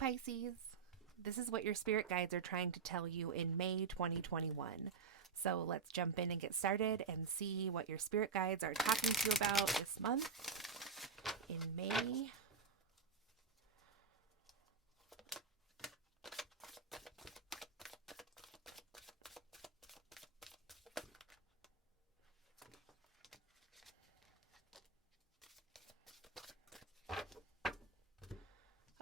Hi, Pisces. This is what your spirit guides are trying to tell you in May 2021. So let's jump in and get started and see what your spirit guides are talking to you about this month in May.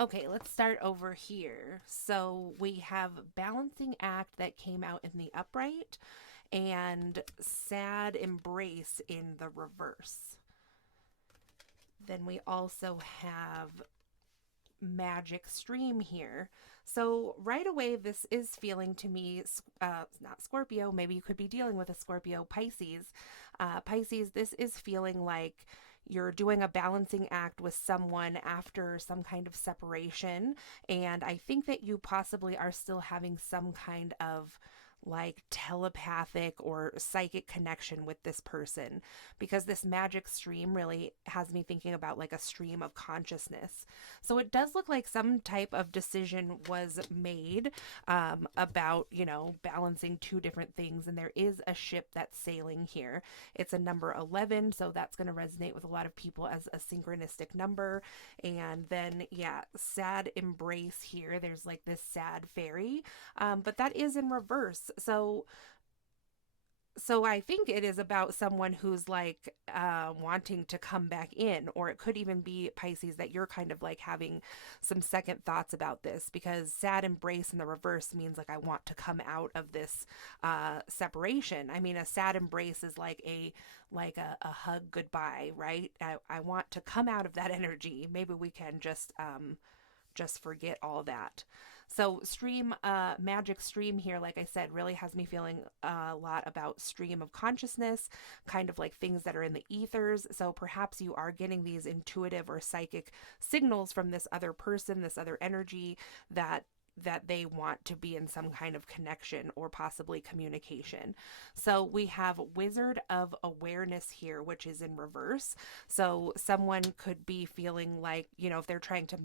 Okay, let's start over here. So we have balancing act that came out in the upright and sad embrace in the reverse. Then we also have magic stream here. So right away, this is feeling to me, not Scorpio, maybe you could be dealing with a Scorpio, Pisces. Pisces, this is feeling like you're doing a balancing act with someone after some kind of separation. And I think that you possibly are still having some kind of like telepathic or psychic connection with this person, because this magic stream really has me thinking about like a stream of consciousness. So it does look like some type of decision was made about, balancing two different things. And there is a ship that's sailing here. It's a number 11. So that's going to resonate with a lot of people as a synchronistic number. And then, yeah, sad embrace here. There's like this sad fairy, but that is in reverse. So I think it is about someone who's like wanting to come back in, or it could even be Pisces that you're kind of like having some second thoughts about this, because sad embrace in the reverse means like I want to come out of this separation. I mean, a sad embrace is like a hug goodbye, right? I want to come out of that energy. Maybe we can just forget all that. So stream, magic stream here, like I said, really has me feeling a lot about stream of consciousness, kind of like things that are in the ethers. So perhaps you are getting these intuitive or psychic signals from this other person, this other energy that they want to be in some kind of connection or possibly communication. So we have Wizard of Awareness here, which is in reverse. So someone could be feeling like, if they're trying to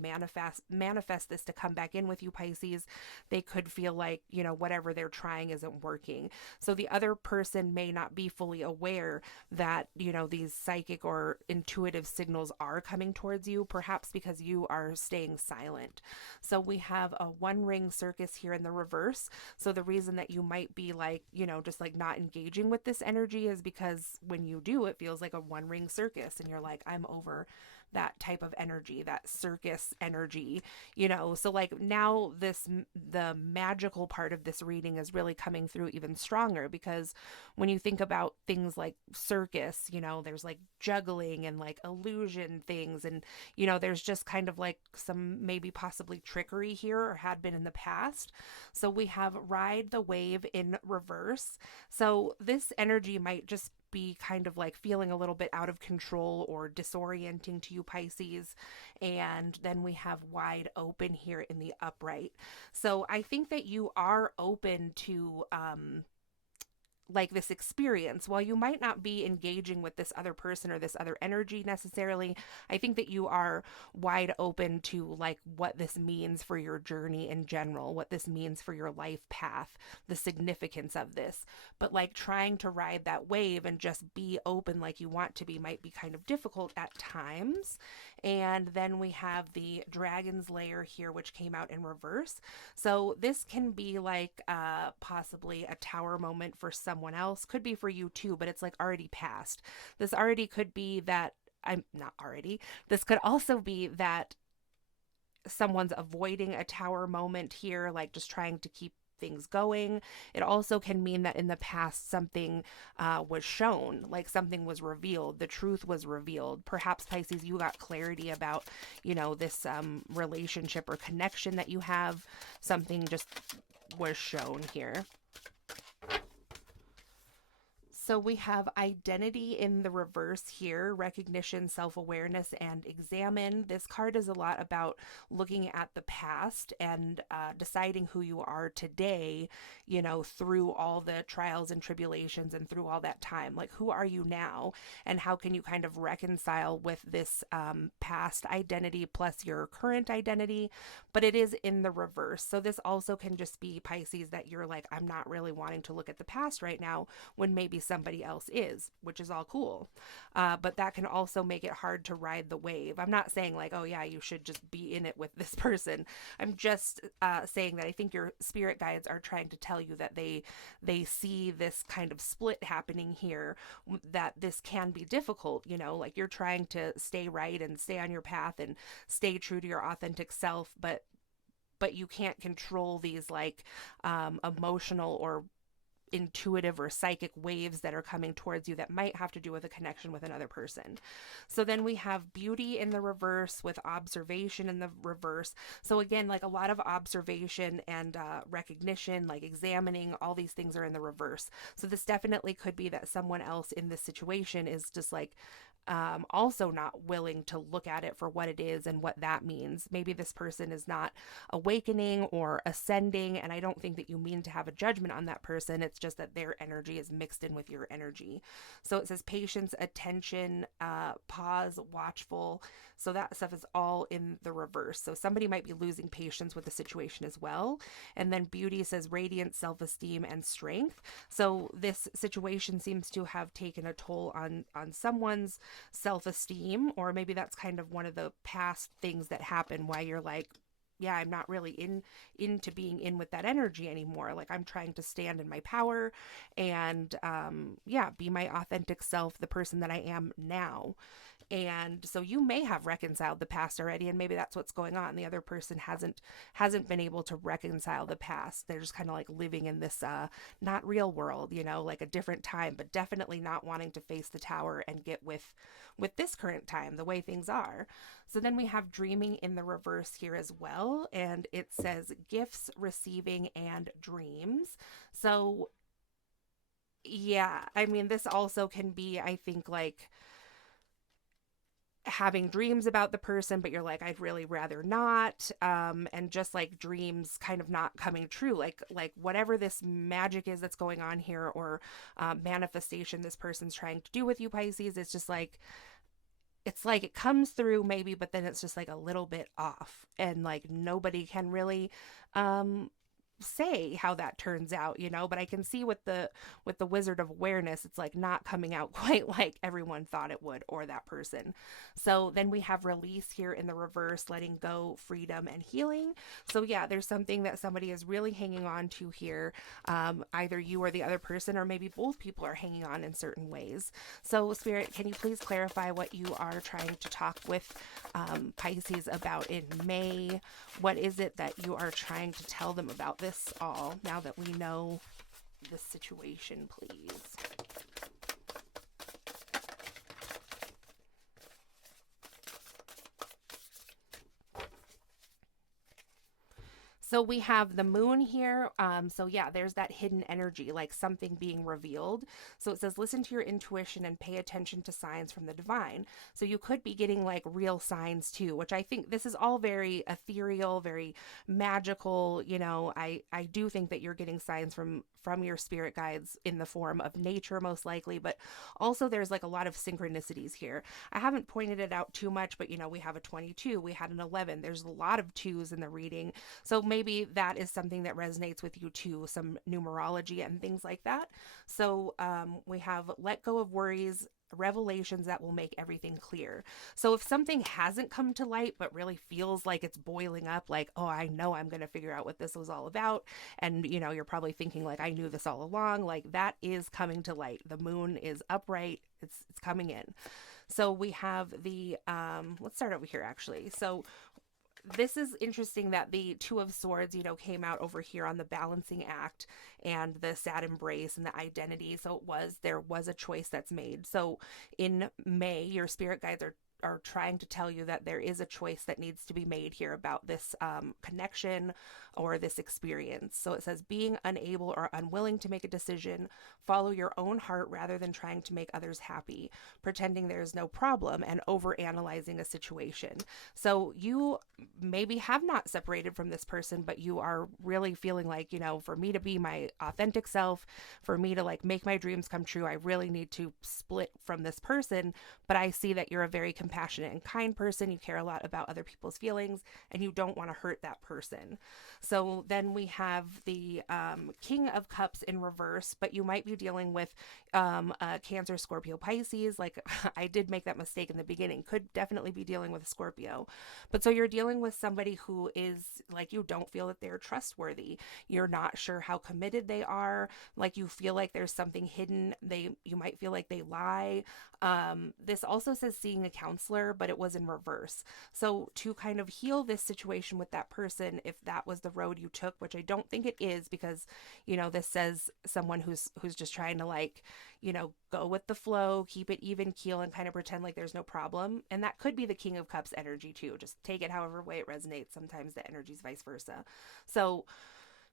manifest this to come back in with you, Pisces, they could feel like, whatever they're trying isn't working. So the other person may not be fully aware that, these psychic or intuitive signals are coming towards you, perhaps because you are staying silent. So we have a one ring circus here in the reverse. So the reason that you might be like, just like not engaging with this energy is because when you do, it feels like a one ring circus and you're like, I'm over that type of energy, that circus energy, so like now the magical part of this reading is really coming through even stronger, because when you think about things like circus, there's like juggling and like illusion things, and there's just kind of like some maybe possibly trickery here, or had been in the past. So we have ride the wave in reverse. So this energy might just be kind of like feeling a little bit out of control or disorienting to you, Pisces. And then we have wide open here in the upright. So I think that you are open to like this experience. While you might not be engaging with this other person or this other energy necessarily, I think that you are wide open to like what this means for your journey in general, what this means for your life path, the significance of this. But like trying to ride that wave and just be open like you want to be might be kind of difficult at times. And then we have the Dragon's Lair here, which came out in reverse. So this can be like possibly a tower moment for someone else, could be for you too, but it's like already past. This already could be that I'm not already. This could also be that someone's avoiding a tower moment here, like just trying to keep things going. It also can mean that in the past something was shown, like something was revealed, the truth was revealed. Perhaps Pisces, you got clarity about, this relationship or connection that you have. Something just was shown here. So we have identity in the reverse here, recognition, self awareness, and examine. This card is a lot about looking at the past and deciding who you are today, through all the trials and tribulations and through all that time. Like, who are you now? And how can you kind of reconcile with this past identity plus your current identity? But it is in the reverse. So this also can just be Pisces that you're like, I'm not really wanting to look at the past right now when maybe somebody else is, which is all cool. But that can also make it hard to ride the wave. I'm not saying like, oh yeah, you should just be in it with this person. I'm just saying that I think your spirit guides are trying to tell you that they see this kind of split happening here, that this can be difficult, like you're trying to stay right and stay on your path and stay true to your authentic self, but you can't control these like emotional or intuitive or psychic waves that are coming towards you that might have to do with a connection with another person. So then we have beauty in the reverse with observation in the reverse. So again, like a lot of observation and recognition, like examining, all these things are in the reverse. So this definitely could be that someone else in this situation is just like also not willing to look at it for what it is and what that means. Maybe this person is not awakening or ascending, and I don't think that you mean to have a judgment on that person. It's just that their energy is mixed in with your energy. So it says patience, attention, pause, watchful. So that stuff is all in the reverse. So somebody might be losing patience with the situation as well. And then beauty says radiance, self-esteem, and strength. So this situation seems to have taken a toll on someone's self-esteem, or maybe that's kind of one of the past things that happen why you're like, yeah, I'm not really into being in with that energy anymore. Like I'm trying to stand in my power and be my authentic self, the person that I am now. And so you may have reconciled the past already, and maybe that's what's going on. The other person hasn't been able to reconcile the past. They're just kind of like living in this not real world, like a different time, but definitely not wanting to face the tower and get with this current time, the way things are. So then we have dreaming in the reverse here as well, and it says gifts, receiving, and dreams. So yeah, I mean, this also can be, I think, like having dreams about the person, but you're like, I'd really rather not, and just like dreams kind of not coming true, like whatever this magic is that's going on here, or manifestation this person's trying to do with you, Pisces. It's just like, it's like it comes through maybe, but then it's just like a little bit off, and like nobody can really say how that turns out, but I can see with the Wizard of Awareness, it's like not coming out quite like everyone thought it would, or that person. So then we have release here in the reverse, letting go, freedom, and healing. So yeah, there's something that somebody is really hanging on to here, either you or the other person, or maybe both people are hanging on in certain ways. So Spirit, can you please clarify what you are trying to talk with Pisces about in May? What is it that you are trying to tell them about this all, now that we know the situation, please? So we have the moon here. So yeah, there's that hidden energy, like something being revealed. So it says, listen to your intuition and pay attention to signs from the divine. So you could be getting like real signs too, which I think this is all very ethereal, very magical. I do think that you're getting signs from your spirit guides in the form of nature, most likely, but also there's like a lot of synchronicities here. I haven't pointed it out too much, but we have a 22, we had an 11. There's a lot of twos in the reading. So maybe that is something that resonates with you too, some numerology and things like that. So we have let go of worries, revelations that will make everything clear. So if something hasn't come to light but really feels like it's boiling up, like, oh, I know I'm going to figure out what this was all about, and you're probably thinking like, I knew this all along, like that is coming to light. The moon is upright, it's coming in. So we have the let's start over here actually. So this is interesting that the Two of Swords, came out over here on the balancing act and the sad embrace and the identity. So there was a choice that's made. So in May, your spirit guides are trying to tell you that there is a choice that needs to be made here about this connection or this experience. So it says being unable or unwilling to make a decision, follow your own heart rather than trying to make others happy, pretending there is no problem, and over analyzing a situation. So you maybe have not separated from this person, but you are really feeling like, for me to be my authentic self, for me to like make my dreams come true, I really need to split from this person. But I see that you're a very compassionate and kind person. You care a lot about other people's feelings and you don't want to hurt that person. So then we have the King of Cups in reverse, but you might be dealing with Cancer, Scorpio, Pisces. Like I did make that mistake in the beginning. Could definitely be dealing with a Scorpio. But so you're dealing with somebody who is like, you don't feel that they're trustworthy. You're not sure how committed they are. Like you feel like there's something hidden. You might feel like they lie. This also says seeing a counselor, but it was in reverse. So to kind of heal this situation with that person, if that was the road you took, which I don't think it is, because this says someone who's just trying to like go with the flow, keep it even keel, and kind of pretend like there's no problem. And that could be the King of Cups energy too. Just take it however way it resonates. Sometimes the energy is vice versa. So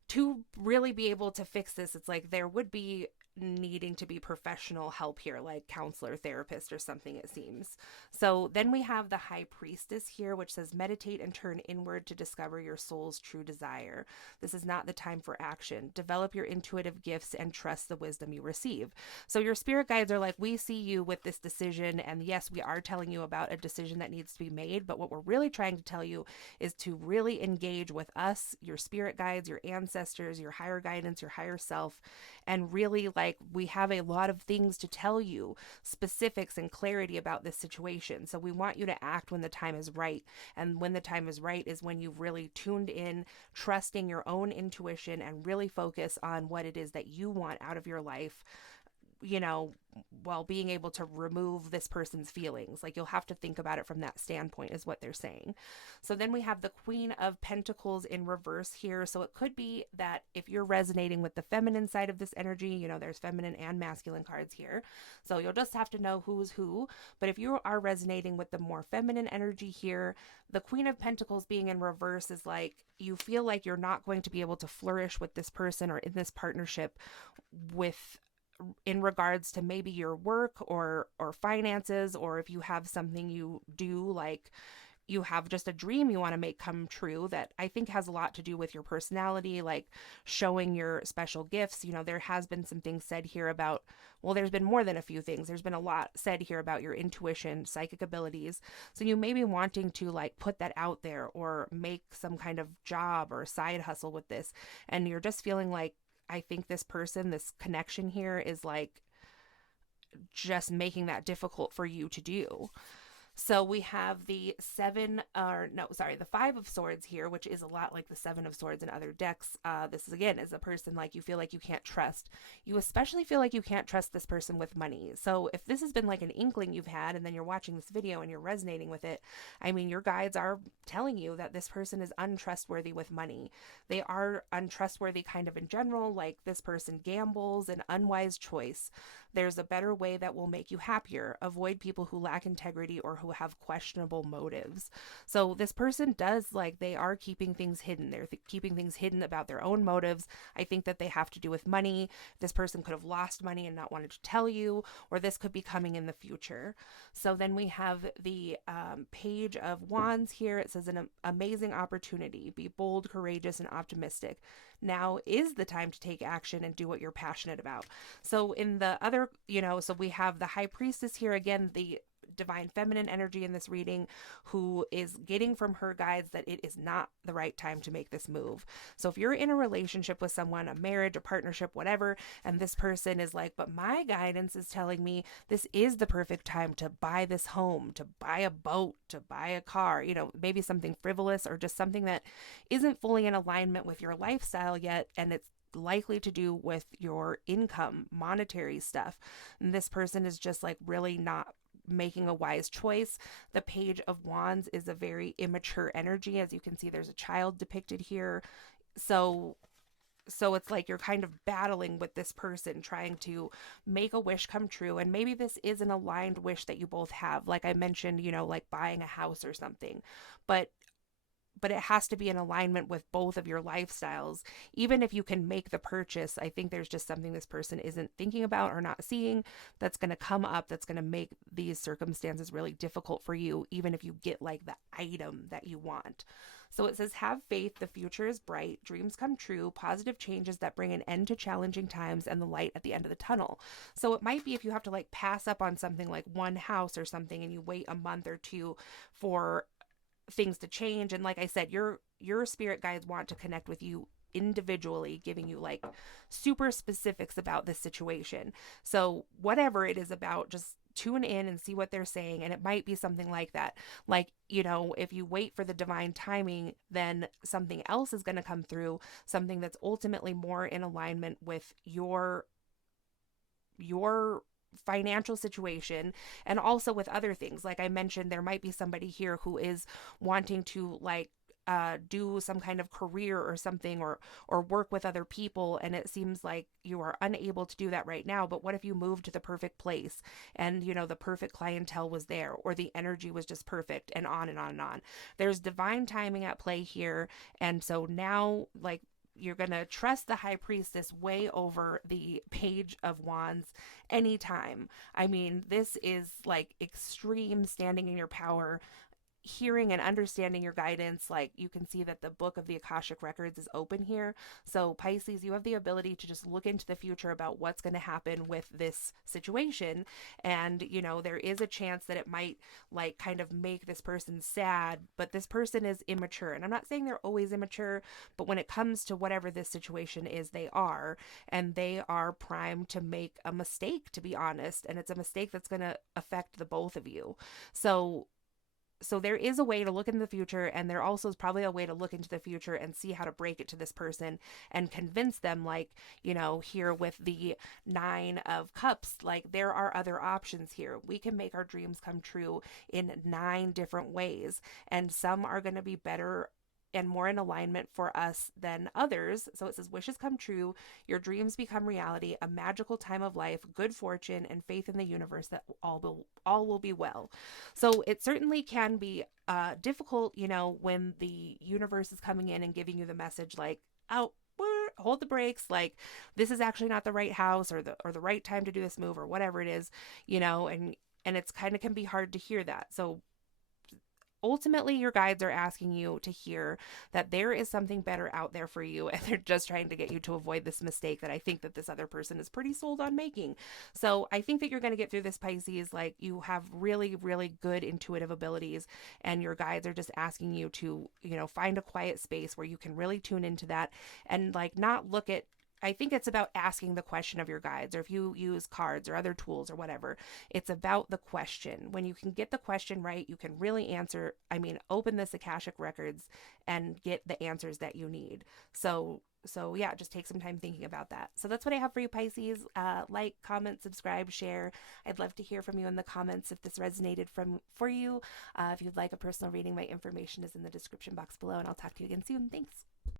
to really be able to fix this, it's like there would be needing to be professional help here, like counselor, therapist, or something, it seems. So then we have the High Priestess here, which says meditate and turn inward to discover your soul's true desire. This is not the time for action. Develop your intuitive gifts and trust the wisdom you receive. So your spirit guides are like, we see you with this decision, and yes, we are telling you about a decision that needs to be made, but what we're really trying to tell you is to really engage with us, your spirit guides, your ancestors, your higher guidance, your higher self, and really like we have a lot of things to tell you, specifics and clarity about this situation. So we want you to act when the time is right. And when the time is right is when you've really tuned in, trusting your own intuition, and really focus on what it is that you want out of your life, while being able to remove this person's feelings. Like you'll have to think about it from that standpoint is what they're saying. So then we have the Queen of Pentacles in reverse here. So it could be that if you're resonating with the feminine side of this energy, there's feminine and masculine cards here. So you'll just have to know who's who. But if you are resonating with the more feminine energy here, the Queen of Pentacles being in reverse is like, you feel like you're not going to be able to flourish with this person or in this partnership in regards to maybe your work or finances, or if you have something you do, like you have just a dream you want to make come true that I think has a lot to do with your personality, like showing your special gifts. There has been some things said here about, well, there's been more than a few things. There's been a lot said here about your intuition, psychic abilities. So you may be wanting to like put that out there or make some kind of job or side hustle with this. And you're just feeling like, I think this person, this connection here is like just making that difficult for you to do. So we have the Five of Swords here, which is a lot like the Seven of Swords in other decks. This is, again, is a person like you feel like you can't trust. You especially feel like you can't trust this person with money. So if this has been like an inkling you've had and then you're watching this video and you're resonating with it, I mean, your guides are telling you that this person is untrustworthy with money. They are untrustworthy kind of in general, like this person gambles, an unwise choice. There's a better way that will make you happier. Avoid people who lack integrity or who have questionable motives. So this person does, like, they are keeping things hidden. They're keeping things hidden about their own motives. I think that they have to do with money. This person could have lost money and not wanted to tell you, or this could be coming in the future. So then we have the Page of Wands here. It says an amazing opportunity. Be bold, courageous, and optimistic. Now is the time to take action and do what you're passionate about. So in the other, so we have the High Priestess here, again, the divine feminine energy in this reading, who is getting from her guides that it is not the right time to make this move. So if you're in a relationship with someone, a marriage, a partnership, whatever, and this person is like, but my guidance is telling me this is the perfect time to buy this home, to buy a boat, to buy a car, maybe something frivolous or just something that isn't fully in alignment with your lifestyle yet, and it's likely to do with your income, monetary stuff. And this person is just like really not making a wise choice. The Page of Wands is a very immature energy. As you can see, there's a child depicted here. So So it's like you're kind of battling with this person trying to make a wish come true, and maybe this is an aligned wish that you both have, like I mentioned, like buying a house or something. But but it has to be in alignment with both of your lifestyles. Even if you can make the purchase, I think there's just something this person isn't thinking about or not seeing that's going to come up that's going to make these circumstances really difficult for you, even if you get like the item that you want. So it says, have faith, the future is bright, dreams come true, positive changes that bring an end to challenging times, and the light at the end of the tunnel. So it might be if you have to like pass up on something like one house or something and you wait a month or two for things to change. And like I said, your spirit guides want to connect with you individually, giving you like super specifics about this situation. So whatever it is about, just tune in and see what they're saying. And it might be something like that, like, if you wait for the divine timing, then something else is going to come through, something that's ultimately more in alignment with your financial situation, and also with other things. Like I mentioned, there might be somebody here who is wanting to like do some kind of career or something, or work with other people, and it seems like you are unable to do that right now. But what if you moved to the perfect place, and the perfect clientele was there, or the energy was just perfect, and on and on and on. There's divine timing at play here. And so now, like, you're going to trust the high priestess way over the page of wands anytime. I mean, this is like extreme standing in your power, hearing and understanding your guidance. Like, you can see that the book of the Akashic records is open here. So Pisces, you have the ability to just look into the future about what's going to happen with this situation. And there is a chance that it might like kind of make this person sad, but this person is immature. And I'm not saying they're always immature, but when it comes to whatever this situation is, they are. And they are primed to make a mistake, to be honest, and it's a mistake that's going to affect the both of you. So there is a way to look into the future, and there also is probably a way to look into the future and see how to break it to this person and convince them, like, here with the 9 of Cups, like, there are other options here. We can make our dreams come true in 9 different ways, and some are going to be better and more in alignment for us than others. So it says, wishes come true, your dreams become reality, a magical time of life, good fortune, and faith in the universe that all will be well. So it certainly can be difficult, when the universe is coming in and giving you the message like, oh, hold the brakes, like, this is actually not the right house, or the right time to do this move, or whatever it is, and it's kind of can be hard to hear that. So ultimately, your guides are asking you to hear that there is something better out there for you, and they're just trying to get you to avoid this mistake that I think that this other person is pretty sold on making. So I think that you're going to get through this, Pisces. Like, you have really, really good intuitive abilities, and your guides are just asking you to, find a quiet space where you can really tune into that, and like not look at, I think it's about asking the question of your guides, or if you use cards or other tools or whatever, it's about the question. When you can get the question right, you can really open this Akashic records and get the answers that you need. So yeah, just take some time thinking about that. So that's what I have for you, Pisces. Like, comment, subscribe, share. I'd love to hear from you in the comments if this resonated for you. If you'd like a personal reading, my information is in the description box below, and I'll talk to you again soon. Thanks.